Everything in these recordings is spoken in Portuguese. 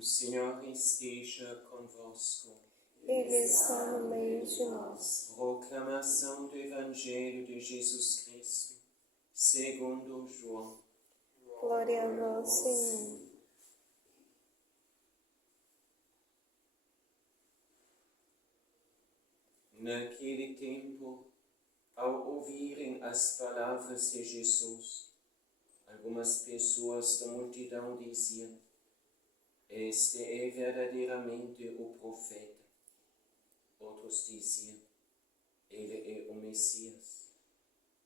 O Senhor esteja convosco. Ele está no meio de nós. Proclamação do Evangelho de Jesus Cristo, segundo João. Glória a vós, Senhor. Naquele tempo, ao ouvirem as palavras de Jesus, algumas pessoas da multidão diziam: Este é verdadeiramente o profeta. Outros diziam: Ele é o Messias.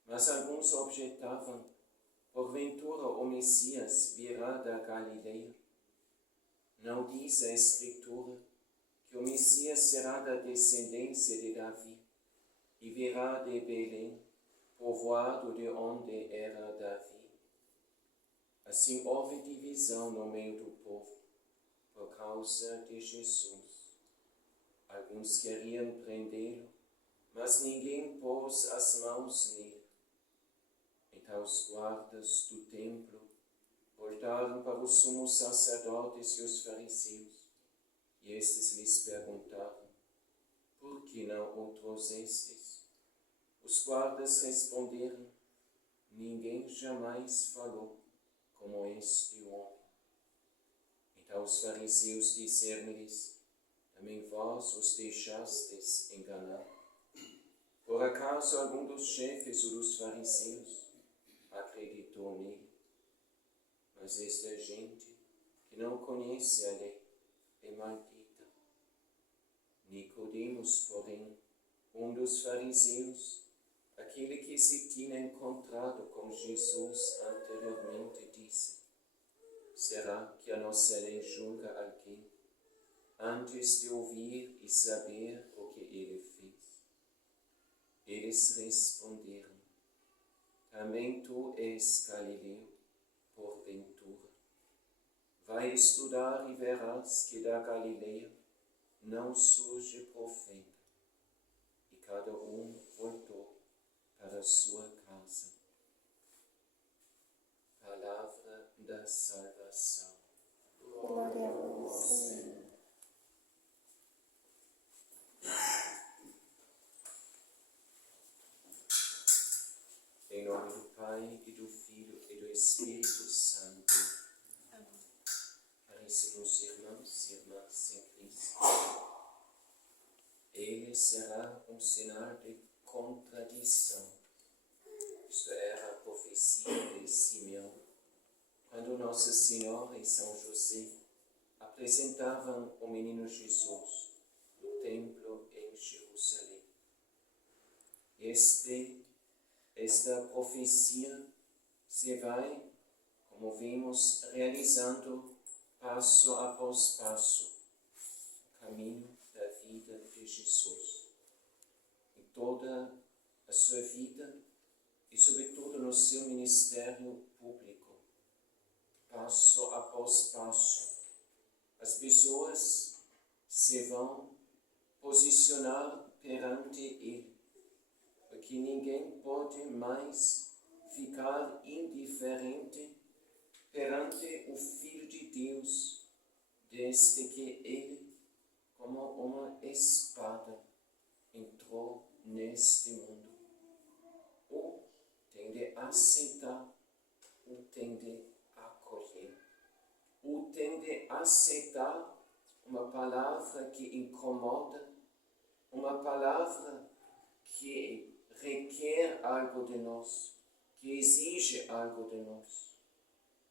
Mas alguns objetavam: Porventura o Messias virá da Galileia? Não diz a Escritura que o Messias será da descendência de Davi e virá de Belém, povoado de onde era Davi? Assim houve divisão no meio do povo por causa de Jesus. Alguns queriam prendê-lo, mas ninguém pôs as mãos nele. Então os guardas do templo voltaram para os sumos sacerdotes e os fariseus, e estes lhes perguntaram: Por que não o trouxestes? Os guardas responderam: Ninguém jamais falou como este homem. Então os fariseus disseram-lhes: Também vós os deixastes enganar? Por acaso algum dos chefes ou dos fariseus acreditou nele? Mas esta gente que não conhece a lei é maldita. Nicodemos, porém, um dos fariseus, aquele que se tinha encontrado com Jesus anteriormente, disse: Será que a nossa lei julga alguém antes de ouvir e saber o que ele fez? Eles responderam: Também tu és Galileu, porventura? Vai estudar e verás que da Galileia não surge profeta. E cada um voltou para a sua casa. Palavra da salvação. Glória a vós, Senhor. Em nome do Pai, e do Filho, e do Espírito Santo. Amém. Caríssimos irmãos e irmãs em Cristo, ele será um sinal de contradição. Isto era a profecia de Simeão, quando Nossa Senhora e São José apresentavam o menino Jesus no templo em Jerusalém. Esta profecia se vai, como vimos, realizando passo após passo o caminho da vida de Jesus. Em toda a sua vida e, sobretudo, no seu ministério público, passo após passo, as pessoas se vão posicionar perante ele, porque ninguém pode mais ficar indiferente perante o Filho de Deus, desde que ele, como uma espada, entrou neste mundo. Ou tem de aceitar, ou tem de acolher. Ou tem de aceitar uma palavra que incomoda, uma palavra que requer algo de nós, que exige algo de nós.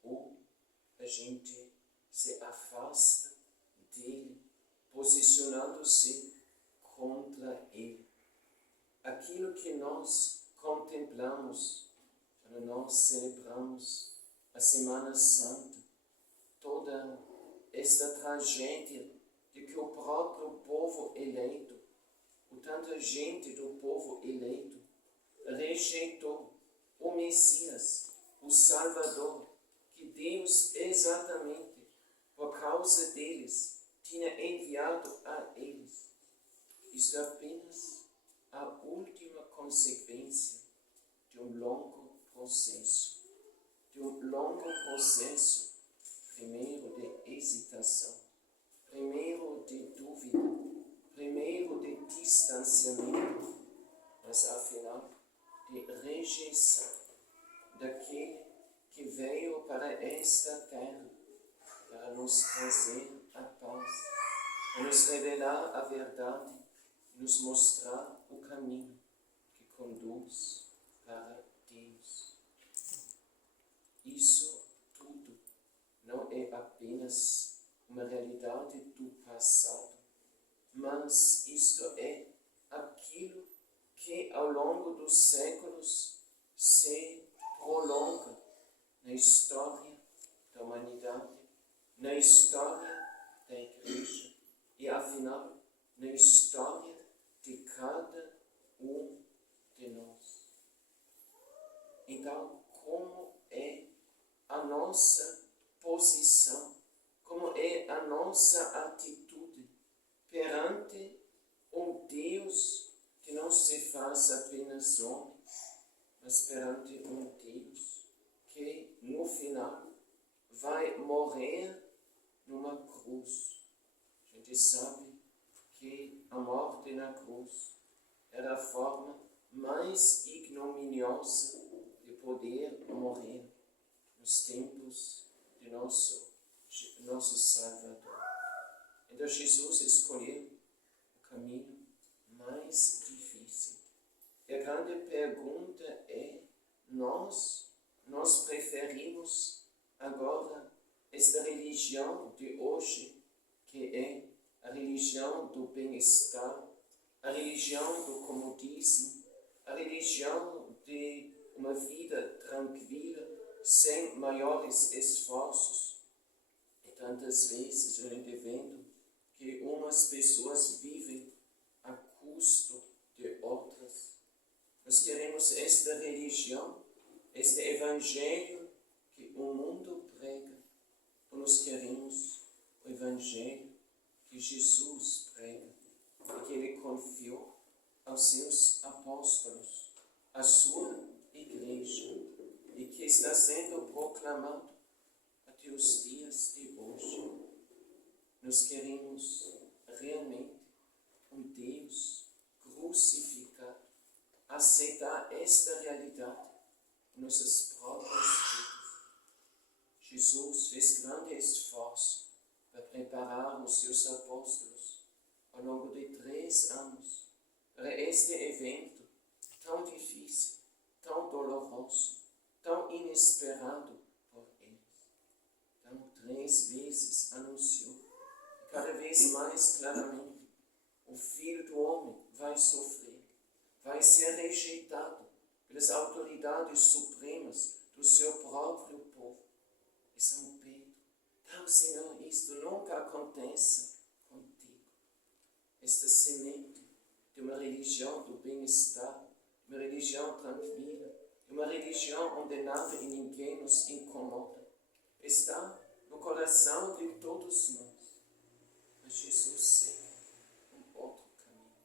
Ou a gente se afasta dele, posicionando-se contra ele. Aquilo que nós contemplamos quando nós celebramos a Semana Santa, toda esta tragédia de que o próprio povo eleito, ou tanta gente do povo eleito, rejeitou o Messias, o Salvador, que Deus exatamente por causa deles tinha enviado a eles. Isto é apenas a última consequência de um longo processo, primeiro de hesitação, nos trazer a paz, a nos revelar a verdade e nos mostrar o caminho que conduz para Deus. Isso tudo não é apenas uma realidade do passado, mas isto é aquilo que ao longo dos séculos se prolonga na história da humanidade, na história da Igreja e, afinal, na história de cada um de nós. Então, como é a nossa posição, como é a nossa atitude perante um Deus que não se faz apenas homem, mas perante um Deus que, no final, vai morrer numa cruz. A gente sabe que a morte na cruz era a forma mais ignominiosa de poder morrer nos tempos de nosso Salvador. Então Jesus escolheu o caminho mais difícil. E a grande pergunta é, nós preferimos agora esta religião de hoje, que é a religião do bem-estar, a religião do comodismo, a religião de uma vida tranquila, sem maiores esforços. E tantas vezes a gente vendo que umas pessoas vivem a custo de outras. Nós queremos esta religião, este evangelho que o mundo prega, ou nós queremos o evangelho que Jesus prega e que ele confiou aos seus apóstolos, à sua igreja, e que está sendo proclamado até os dias de hoje. Nós queremos realmente um Deus crucificado, aceitar esta realidade em nossas próprias vidas. Jesus fez grande esforço para preparar os seus apóstolos ao longo de 3 anos para este evento tão difícil, tão doloroso, tão inesperado por eles. Então, 3 vezes anunciou, e cada vez mais claramente, o Filho do Homem vai sofrer, vai ser rejeitado pelas autoridades supremas do seu próprio povo. E São Pedro, não, Senhor, isto nunca aconteça contigo. Esta semente de uma religião do bem-estar, uma religião tranquila, uma religião onde nada e ninguém nos incomoda, está no coração de todos nós. Mas Jesus segue um outro caminho.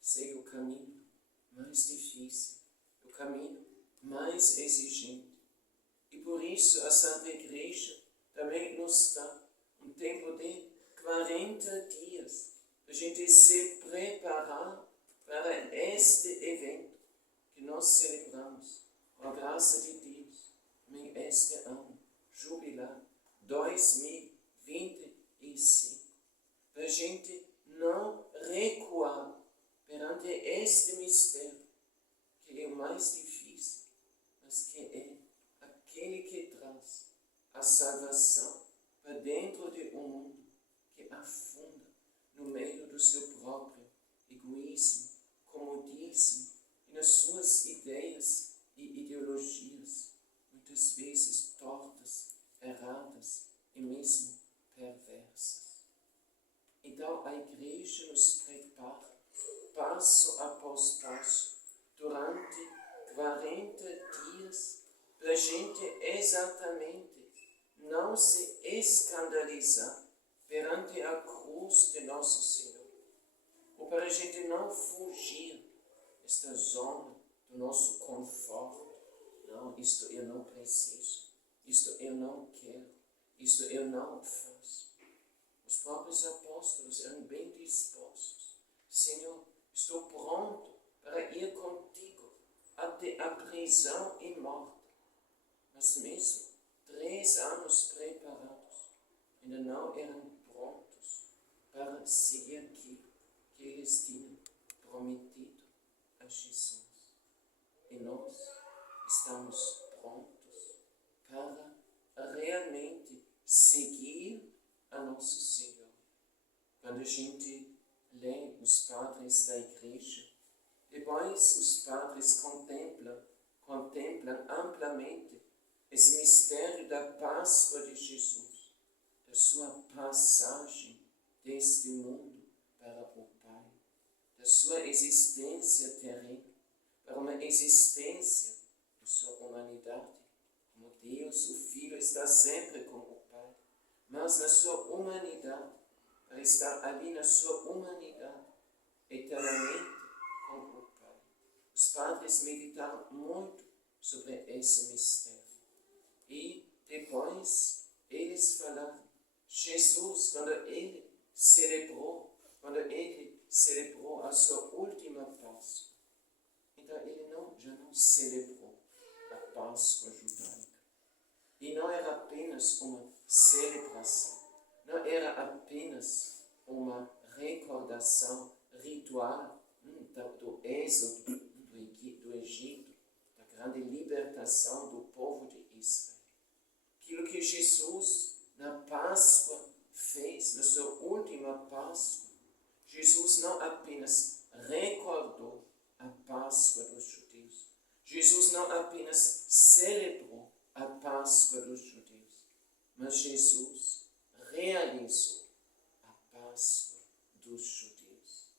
Segue o caminho mais difícil, o caminho mais exigente. E por isso a Santa Igreja também nos dá um tempo de 40 dias para a gente se preparar para este evento que nós celebramos, com a graça de Deus, em este ano jubilar 2025, para a gente não recuar perante este mistério, que é o mais difícil, mas que é aquele que traz a salvação para dentro de um mundo que afunda no meio do seu próprio egoísmo, comodismo e nas suas ideias e ideologias, muitas vezes tortas, erradas e mesmo perversas. Então a Igreja nos prepara, passo após passo, durante 40 dias, para a gente exatamente não se escandalizar perante a cruz de Nosso Senhor, ou para a gente não fugir desta zona do nosso conforto. Não, isto eu não preciso, isto eu não quero, isto eu não faço. Os próprios apóstolos eram bem dispostos. Senhor, estou pronto para ir contigo até a prisão e morte. Mas mesmo 3 anos preparados, ainda não eram prontos para seguir aquilo que eles tinham prometido a Jesus. E nós estamos prontos para realmente seguir a nosso Senhor. Quando a gente lê os padres da igreja, depois os padres contemplam amplamente esse mistério da Páscoa de Jesus, da sua passagem deste mundo para o Pai, da sua existência terrena para uma existência de sua humanidade. Como Deus, o Filho, está sempre com o Pai, mas na sua humanidade, para estar ali na sua humanidade, eternamente com o Pai. Os padres meditaram muito sobre esse mistério. E depois eles falaram, Jesus, quando ele celebrou a sua última Páscoa, então ele já não celebrou a Páscoa judaica. E não era apenas uma celebração, não era apenas uma recordação ritual do êxodo do Egito, da grande libertação do povo de Israel. Aquilo que Jesus na Páscoa fez, na sua última Páscoa, Jesus não apenas recordou a Páscoa dos judeus, Jesus não apenas celebrou a Páscoa dos judeus, mas Jesus realizou a Páscoa dos judeus.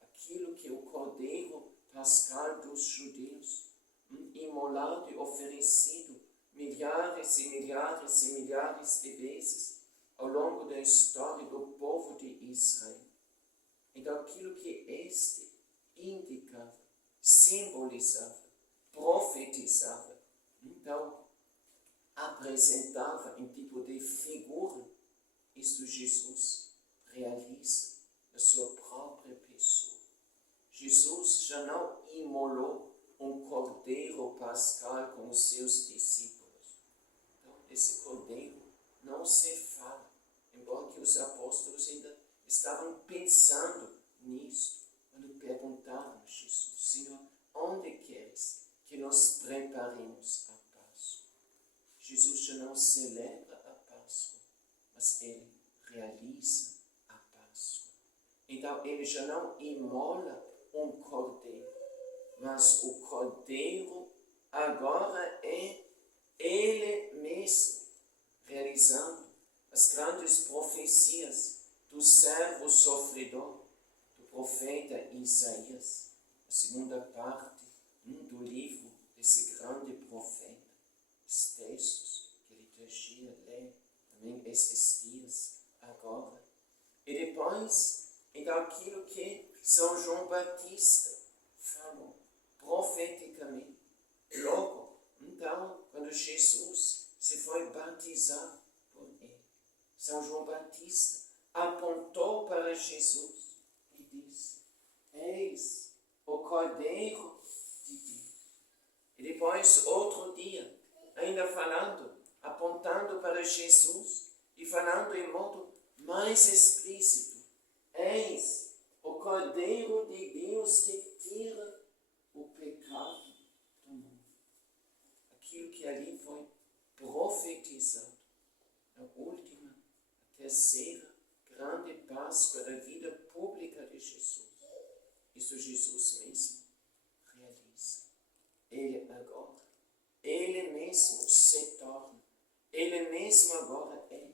Aquilo que o Cordeiro Pascal dos judeus, imolado e oferecido milhares e milhares e milhares de vezes ao longo da história do povo de Israel. Então aquilo que este indicava, simbolizava, profetizava, então apresentava em tipo de figura, isto Jesus realiza na sua própria pessoa. Jesus já não imolou um cordeiro pascal com os seus discípulos. Então, esse cordeiro não se fala, embora que os apóstolos ainda estavam pensando nisso, quando perguntaram a Jesus, Senhor, onde queres que nós preparemos a Páscoa? Jesus já não celebra a Páscoa, mas ele realiza a Páscoa. Então, ele já não imola um cordeiro, mas o cordeiro agora é ele mesmo, realizando as grandes profecias do servo sofredor, do profeta Isaías, a segunda parte do livro desse grande profeta, os textos que a liturgia lê também estes dias agora. E depois, então aquilo que São João Batista falou profeticamente, logo, então, quando Jesus se foi batizar por ele, São João Batista apontou para Jesus e disse, eis o Cordeiro de Deus. E depois, outro dia, ainda falando, apontando para Jesus e falando em modo mais explícito, eis o Cordeiro de Deus que tira o pecado do mundo. Aquilo que ali foi profetizado na última, terceira grande Páscoa da vida pública de Jesus. Isso Jesus mesmo realiza. Ele agora, ele mesmo se torna, ele mesmo agora é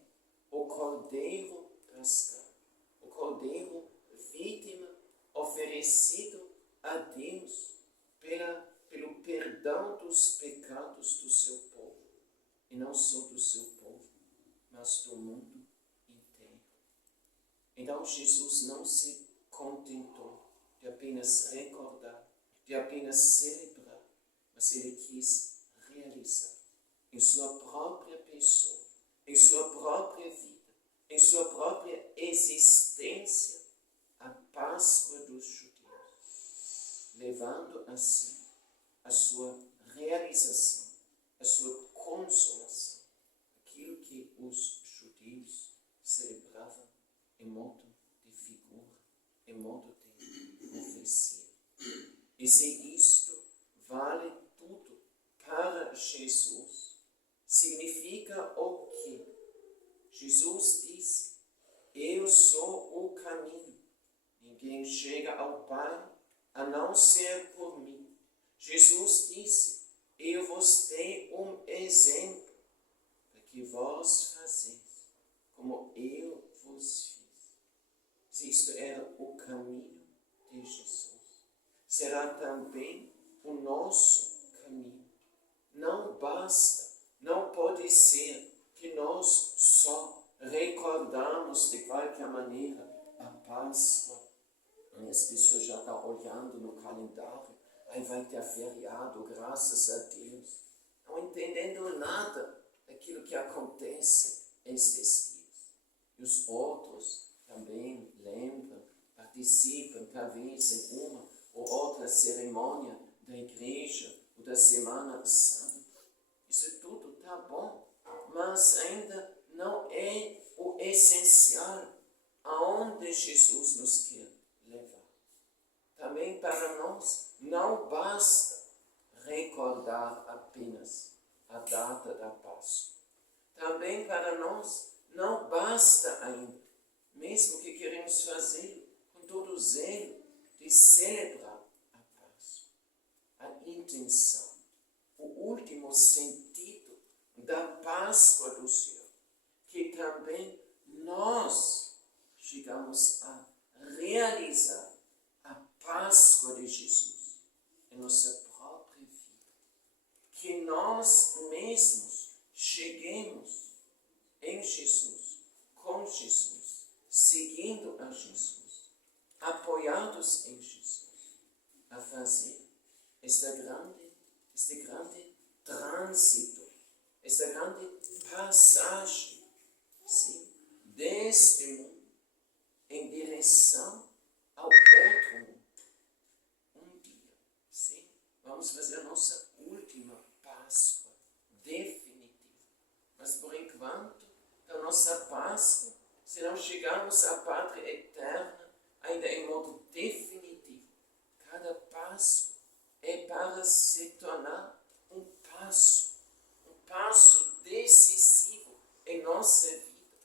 o Cordeiro Pascal, o Cordeiro vítima oferecido a Deus pelo perdão dos pecados do seu povo, e não só do seu povo, mas do mundo inteiro. Então Jesus não se contentou de apenas recordar, de apenas celebrar, mas ele quis realizar em sua própria pessoa, em sua própria vida, em sua própria existência, a Páscoa dos judeus, levando assim a sua realização, a sua consolação, aquilo que os judeus em modo de profecia. E se isto vale tudo para Jesus, significa o quê? Jesus disse: eu sou o caminho. Ninguém chega ao Pai a não ser por mim. Jesus disse: eu vos dei um exemplo para que vós fazeis como eu vos fiz. Se isto era o caminho de Jesus, será também o nosso caminho. Não basta, não pode ser que nós só recordamos de qualquer maneira a Páscoa. As pessoas já estão olhando no calendário, aí vai ter feriado, graças a Deus, não entendendo nada daquilo que acontece estes dias. E os outros também lembram, participam talvez em uma ou outra cerimônia da igreja ou da Semana Santa. Isso tudo está bom, mas ainda não é o essencial aonde Jesus nos quer levar. Também para nós não basta recordar apenas a data da Páscoa. Também para nós não basta ainda, mesmo que queremos fazer com todo o zelo de celebrar a Páscoa. A intenção, o último sentido da Páscoa do Senhor, que também nós chegamos a realizar a Páscoa de Jesus em nossa própria vida. Que nós mesmos cheguemos em Jesus, com Jesus, seguindo a Jesus, apoiados em Jesus, a fazer este grande trânsito, esta grande passagem, sim, deste mundo em direção ao outro mundo. Um dia, sim, vamos fazer a nossa última Páscoa definitiva. Mas por enquanto, da nossa Páscoa, se não chegarmos à Pátria Eterna, ainda em modo definitivo, cada Páscoa é para se tornar um passo decisivo em nossa vida,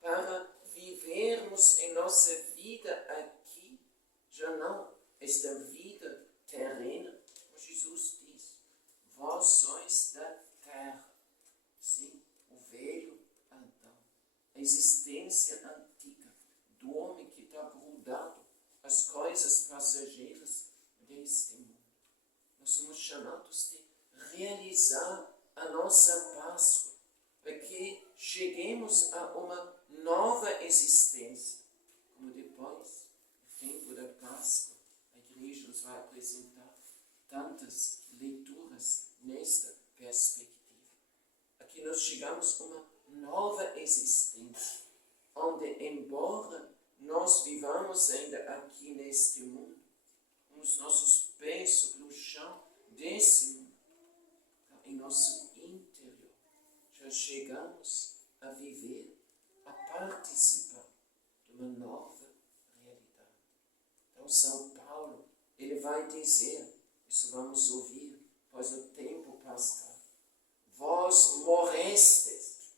para vivermos em nossa vida aqui, já não esta vida terrena, como Jesus diz: vós sois da terra, sim, o velho Adão, a existência antiga do homem que está grudado às coisas passageiras deste mundo. Nós somos chamados de realizar a nossa Páscoa, para que cheguemos a uma nova existência, como depois, no tempo da Páscoa, a igreja nos vai apresentar tantas leituras nesta perspectiva. Aqui nós chegamos a uma nova existência, onde, embora nós vivamos ainda aqui neste mundo, com os nossos pés sobre o chão desse mundo, em nosso interior, já chegamos a viver, a participar de uma nova realidade. Então São Paulo, ele vai dizer, isso vamos ouvir após o tempo pascal: vós morrestes,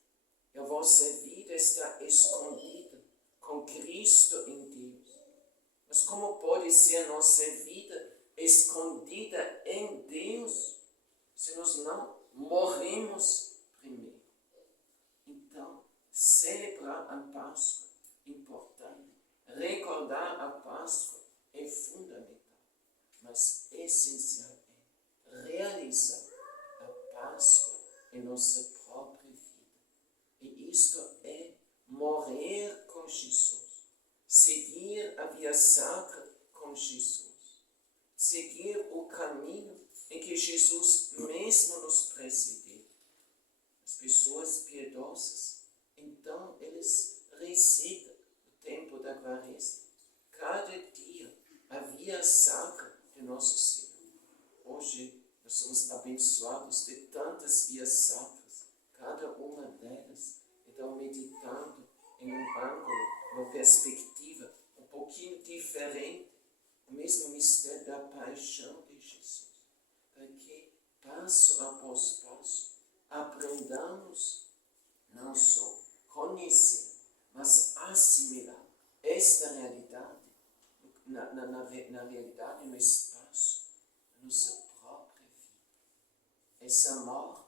e a vossa vida está escondida com Cristo em Deus. Mas como pode ser a nossa vida escondida em Deus se nós não morremos primeiro? Então, celebrar a Páscoa é importante, recordar a Páscoa é fundamental, mas essencial é realizar a Páscoa em nossa própria vida. E isto é morrer com Jesus, seguir a via sacra com Jesus, seguir o caminho em que Jesus mesmo nos precedeu. As pessoas piedosas, então, eles recitam o tempo da Quaresma, cada dia, a via sacra de Nosso Senhor. Hoje, nós somos abençoados de tantas vias sacras, cada uma delas, então, meditando em um ângulo, uma perspectiva um pouco pouquinho diferente, o mesmo mistério da paixão de Jesus, para que, passo após passo, aprendamos não só conhecer, mas assimilar esta realidade, na realidade, no espaço, da nossa própria vida. Essa morte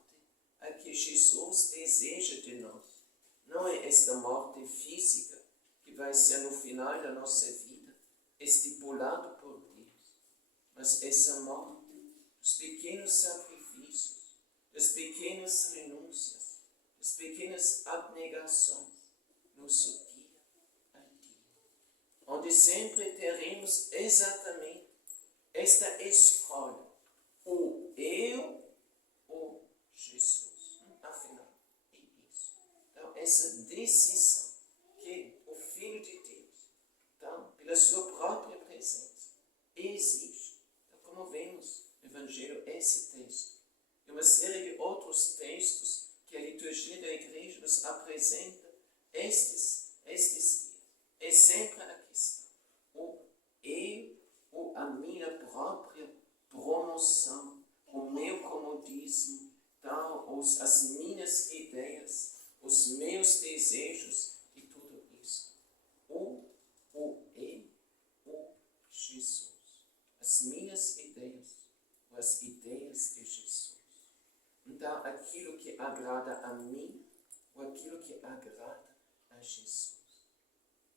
a que Jesus deseja de nós. Não é esta morte física que vai ser no final da nossa vida, estipulado por Deus, mas essa morte dos pequenos sacrifícios, das pequenas renúncias, das pequenas abnegações, nosso dia a dia, onde sempre teremos exatamente esta escolha, ou eu ou Jesus. Afinal, é isso. Então, essa decisão que o Filho de Deus, então, pela sua própria presença, exige. Então, como vemos no Evangelho, esse texto e uma série de outros textos que a liturgia da Igreja nos apresenta, estes dias, é sempre a questão, ou eu ou a minha própria promoção, o meu comodismo, então, as minhas ideias, os meus desejos e tudo isso. Ou eu, ou Jesus. As minhas ideias, ou as ideias de Jesus. Então, aquilo que agrada a mim, ou aquilo que agrada a Jesus.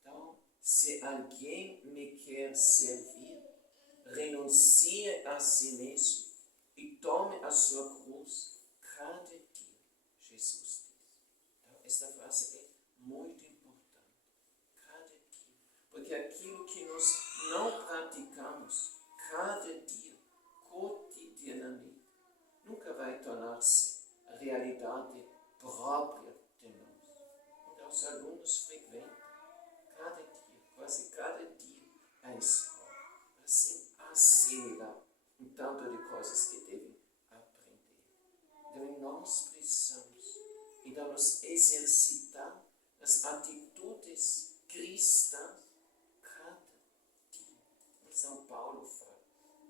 Então, se alguém me quer servir, renuncie a si mesmo e tome a sua cruz cada dia, Jesus diz. Então, esta frase é muito importante. Cada dia. Porque aquilo que nós não praticamos cada dia, cotidianamente, nunca vai tornar-se a realidade própria de nós. Então, os alunos frequentam cada dia, quase cada dia, a escola, para assim assimilar um tanto de coisas que devem aprender. Então, nós precisamos então nos exercitar nas atitudes cristãs cada dia. São Paulo fala,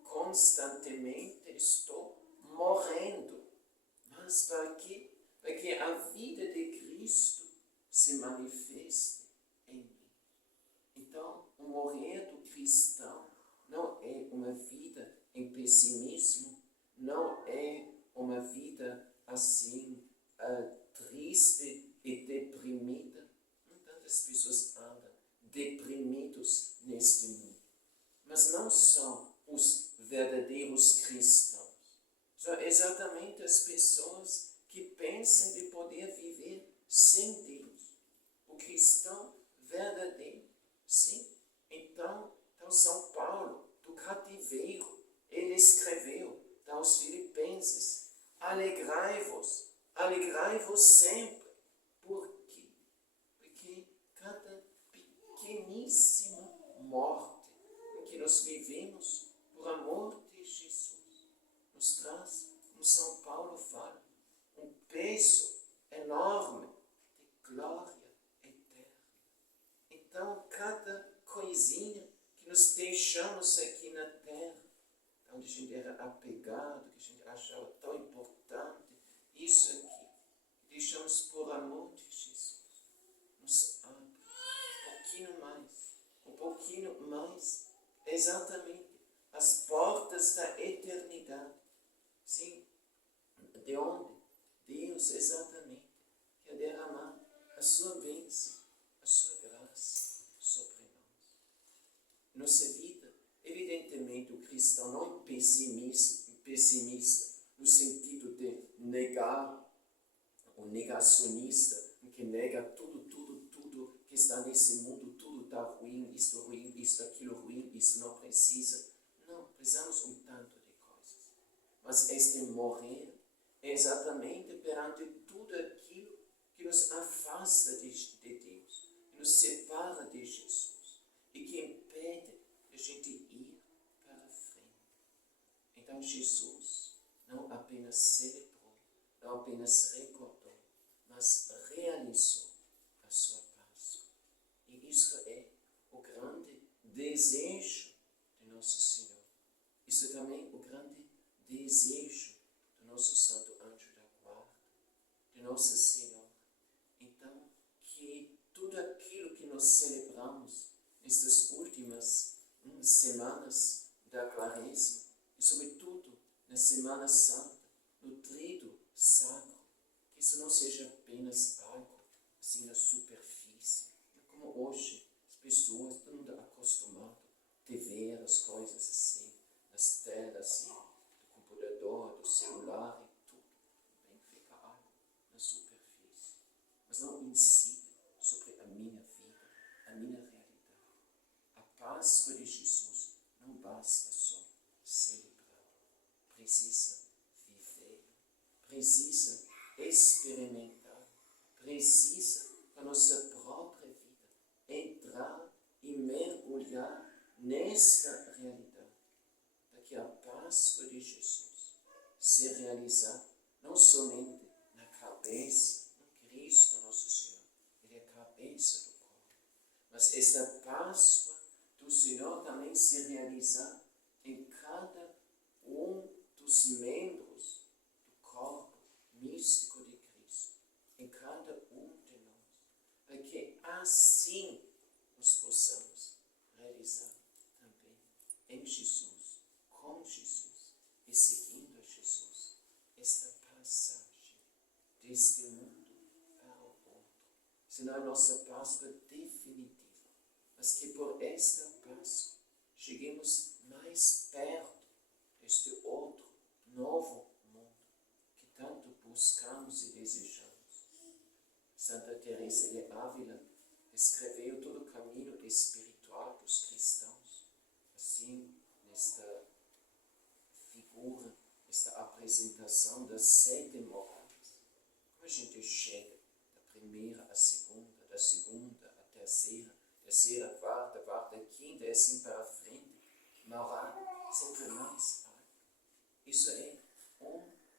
constantemente estou morrendo. Mas para quê? Para que a vida de Cristo se manifeste em mim. Então, o morrer do cristão não é uma vida em pessimismo, não é uma vida assim triste e deprimida. Tantas pessoas andam deprimidos neste mundo. Mas não são os verdadeiros cristãos. São exatamente as pessoas que pensam de poder viver sem Deus. O cristão verdadeiro, sim. Então São Paulo, do cativeiro, ele escreveu aos Filipenses, alegrai-vos sempre. Por quê? Porque cada pequeníssima morte em que nós vivemos por amor de Jesus nos traz, como São Paulo fala, um peso enorme de glória eterna. Então, cada coisinha que nos deixamos aqui na terra, onde a gente era apegado, que a gente achava tão importante, isso aqui, que deixamos por amor de Jesus, nos abre um pouquinho mais, exatamente as portas da eternidade. Sim, de onde Deus exatamente quer derramar a sua bênção, a sua graça sobre nós. Nossa vida, evidentemente, o cristão não é pessimista no sentido de negar, o negacionista, que nega tudo que está nesse mundo, tudo está ruim, isto, aquilo ruim, isso não precisa. Não, precisamos um tanto de coisas. Mas este morrer é exatamente perante tudo aquilo que nos afasta de Deus, que nos separa de Jesus e que impede de a gente ir para frente. Então Jesus não apenas celebrou, não apenas recordou, mas realizou a sua Páscoa. E isso é o grande desejo de Nosso Senhor. Isso é também o grande desejo do nosso Santo Anjo da Guarda, de Nossa Senhora. Então, que tudo aquilo que nós celebramos nestas últimas semanas da Quaresma, e sobretudo na Semana Santa, no Tríduo Sacro, que isso não seja apenas algo assim na superfície, como hoje as pessoas, todo mundo acostumado a ver as coisas assim, nas telas assim, do computador, do celular e tudo, bem fica algo na superfície, mas não incide sobre a minha vida, a minha realidade. A Páscoa de Jesus não basta só celebrar, precisa viver, precisa experimentar, precisa, com a nossa própria vida, entrar e mergulhar nesta realidade, para que a Páscoa de Jesus se realizar não somente na cabeça, no Cristo nosso Senhor, Ele é a cabeça do corpo, mas esta Páscoa do Senhor também se realizar em cada um dos membros do corpo místico de Cristo, em cada um de nós, para que assim nós possamos realizar também em Jesus, com Jesus e seguindo a Jesus, esta passagem deste mundo para o outro. Senão a nossa Páscoa definitiva, mas que por esta Páscoa cheguemos mais perto deste outro, novo mundo, que tanto buscamos e desejamos. Santa Teresa de Ávila escreveu todo o caminho espiritual dos cristãos, assim, nesta figura, esta apresentação das 7 moradas. Como a gente chega da primeira à segunda, da segunda à terceira, terceira, quarta, quinta, e assim para frente, morada sempre mais alta. Isso é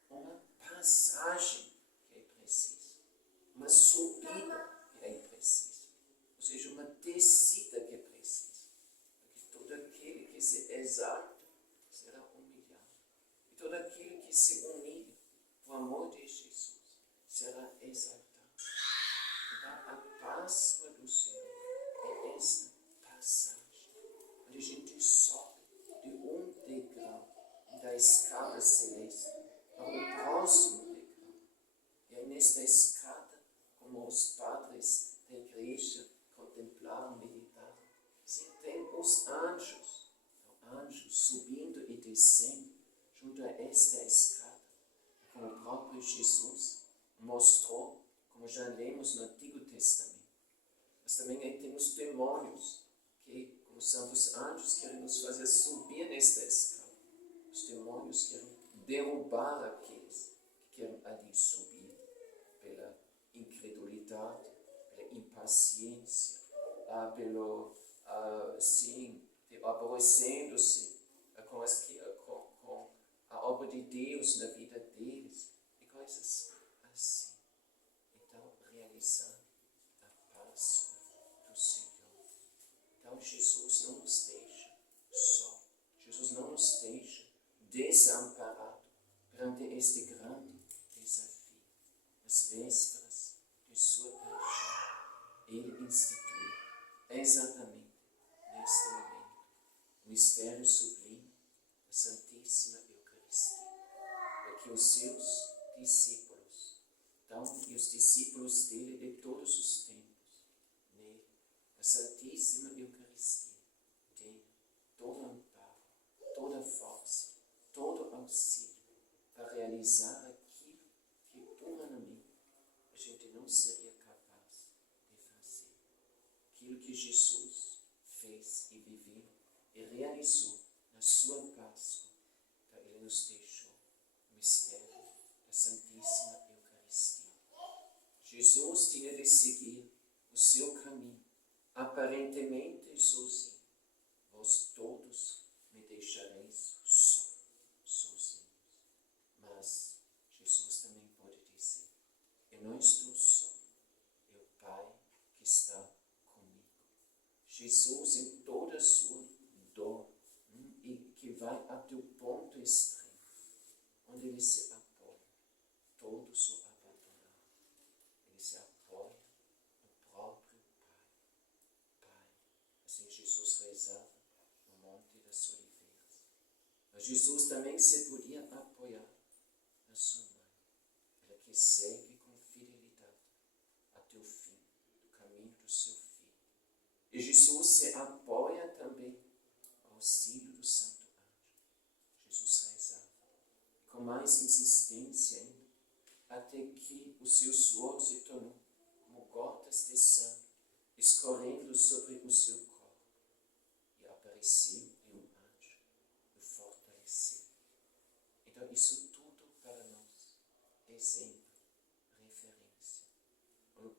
uma passagem que é precisa, uma subida que é precisa, ou seja, uma descida que é precisa, porque todo aquele que se exalta será humilhado, e todo aquele que se humilha por amor de Jesus será exaltado. Então, a Páscoa do Senhor é esta passagem, onde a gente sobe de um degrau da escada celeste para o próximo degrau. E é nesta escada, como os padres da igreja contemplaram, meditaram, sim, tem os anjos subindo e descendo junto a esta escada, como o próprio Jesus mostrou, como já lemos no Antigo Testamento. Mas também aí tem os demônios, que, como são os anjos, querem nos fazer subir nesta escada. Os demônios querem derrubar aqueles que querem ali subir pela incredulidade, pela impaciência, aborrecendo-se com a obra de Deus na vida deles e coisas assim. Então, realizar a Páscoa do Senhor. Então, Jesus não nos deixa só. Jesus não nos deixa desamparado perante este grande desafio. Nas vésperas de sua paixão, Ele institui exatamente neste momento o mistério sublime da Santíssima Eucaristia, para que os seus discípulos, e os discípulos dele de todos os tempos, nele, a Santíssima Eucaristia, tenham todo amparo, toda força, todo auxílio para realizar aquilo que humanamente a gente não seria capaz de fazer. Aquilo que Jesus fez e viveu e realizou na sua Páscoa, então Ele nos deixou o mistério da Santíssima Eucaristia. Jesus tinha de seguir o seu caminho, aparentemente sozinho. Vós todos me deixareis sozinhos. Mas Jesus também pode dizer: eu não estou só, é o Pai que está comigo. Jesus em toda a sua dor, e que vai até o ponto extremo, onde ele se apoia, todos o abandonaram. Ele se apoia no próprio Pai. Assim Jesus rezava no Monte das Oliveiras. Mas Jesus também se podia apoiar na sua mãe, ela que segue com fidelidade até o fim do caminho do seu filho. E Jesus se apoia também ao auxílio do Santo Anjo. Jesus rezava, com mais insistência ainda, até que o seu suor se tornou como gotas de sangue escorrendo sobre o seu corpo. E apareceu um anjo e o fortaleceu. Então isso tudo para nós, exemplo, referência.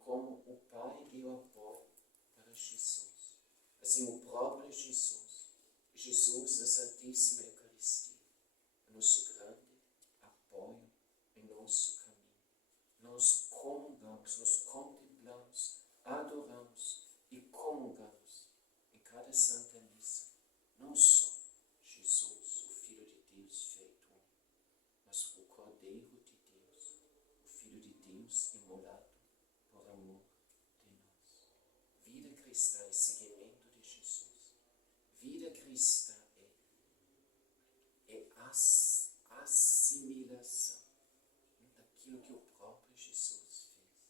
Como o Pai deu apoio para Jesus. Assim o próprio Jesus na Santíssima Eucaristia, é nosso grande apoio em nosso caminho. Nós comungamos, nos contemplamos, adoramos e comungamos em cada Santa Missa, não só Jesus, o Filho de Deus feito homem, mas o Cordeiro de Deus, o Filho de Deus imolado por amor de nós. Vida cristã é seguimento de Jesus. Vida cristã é assimilação daquilo que o próprio Jesus fez.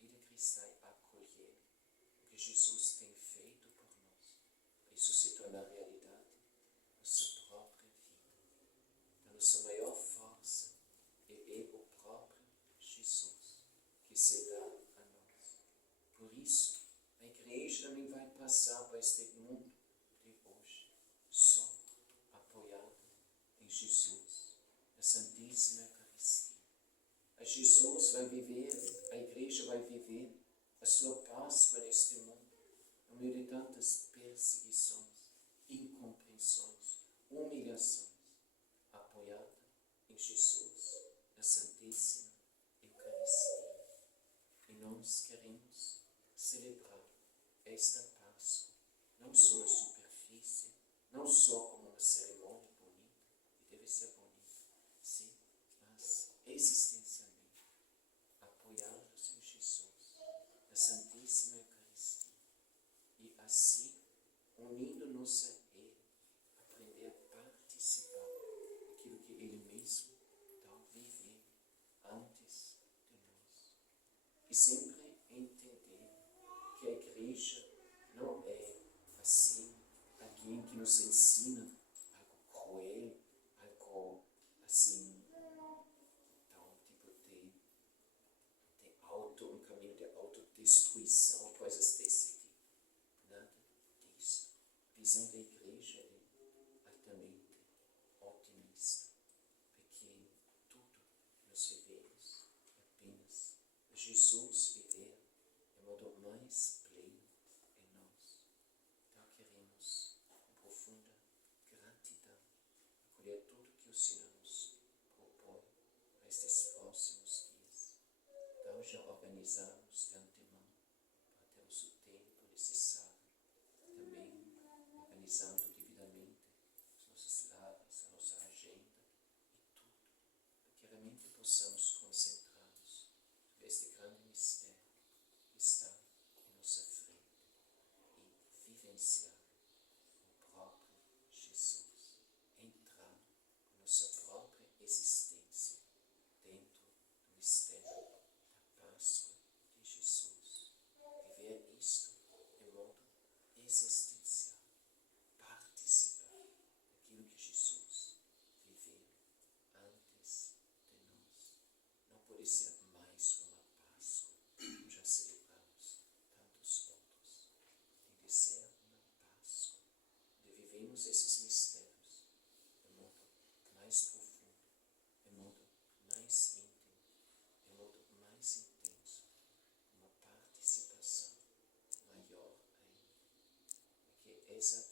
Vida cristã é acolher o que Jesus tem feito por nós. Para isso se tornar realidade nossa própria vida. A nossa maior força é o próprio Jesus que se dá a nós. Por isso, a Igreja também vai passar para este mundo de hoje, só apoiada em Jesus, na Santíssima Eucaristia. A Jesus vai viver, a Igreja vai viver a sua Páscoa neste mundo, no meio de tantas perseguições, incompreensões, humilhações, apoiada em Jesus, na Santíssima Eucaristia. E nós queremos celebrar esta Páscoa, não só na superfície, não só como uma cerimônia bonita, que deve ser bonita, sim, mas existencialmente, apoiados em Jesus, na Santíssima Eucaristia, e assim, unindo-nos a Ele, aprender a participar daquilo que Ele mesmo tal viveu antes de nós. E sempre entender que a Igreja não é assim alguém que nos ensina algo cruel, algo assim, então, tipo um caminho de autodestruição, coisas desse tipo. Nada disso. A visão da Igreja é altamente otimista, porque tudo que nós vivemos é apenas Jesus viver de modo mais pleno em nós. Então queremos, com profunda gratidão, acolher tudo que o Senhor nos propõe para estes próximos dias. Então já organizamos de antemão para termos o tempo necessário, também organizando devidamente os nossos lares, a nossa agenda e tudo, para que realmente possamos concentrar-nos sobre este grande mistério que está em nossa frente e vivenciar o próprio Jesus, entrar com nossa própria existência dentro do mistério da Páscoa de Jesus. Viver isto de modo existencial, participar daquilo que Jesus viveu antes de nós. Não pode ser mais uma Páscoa, como já celebramos tantos outros. Tem de ser uma Páscoa, onde vivemos esses mistérios de modo mais profundo, de modo mais íntimo, de modo mais intenso, uma participação maior ainda. Porque essa